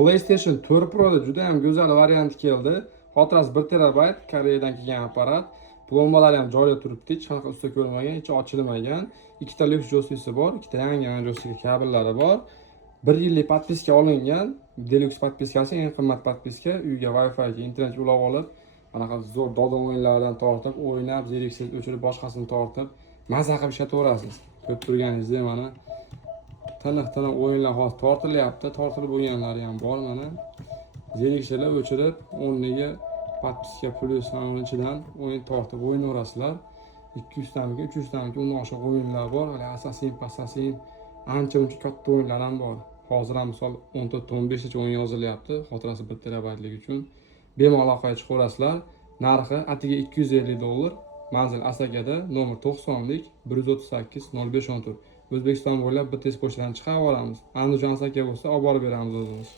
PlayStation 4 Pro'da juda ham go'zal variant keldi. Xotirasi 1 terabayt, Koreyadan kelgan apparat. Plombalari ham joyida turibdi, hech qanaqa usta ko'rmagan, hech ochilmagan. Ikkita lyuks joysticki bor, ikkita yangi joystik kabellari bor. 1 yillik podpiska olingan. Deluxe podpiskasi eng qimmat podpiska. Uyga Wi-Fi ga internet ulab olib, anaqa zo'r dodon o'yinlardan tortib, o'ynab, zeriksiz o'chirib, boshqasini tortib, maza qilib ishlataverasiz. Ko'rib turganingizda mana tiniq o'yinlar hozir tortilyapti. Tortilib bo'lganlari ham bor mana. Zerikishlar o'chirib, o'rniga podpiska plus ichidan o'yin tortib o'ynaverasizlar. 200 tamga, 300 tamga undan oshiq o'yinlar bor. Hali Assassin ancha katta o'yinlar ham bor. Hozir ham misol 14-15 ta o'yin yozilyapti, xotirasi 1 terabaytlik uchun. Bemalol aloqaga chiqaverasizlar. Narxi atiga $250. Manzil Asakada, nomer 90lik 138 0514. O'zbekiston bo'ylab bir tez pochtadan chiqarib olamiz. Andijon Asaka bo'lsa olib borib beramiz o'zimiz.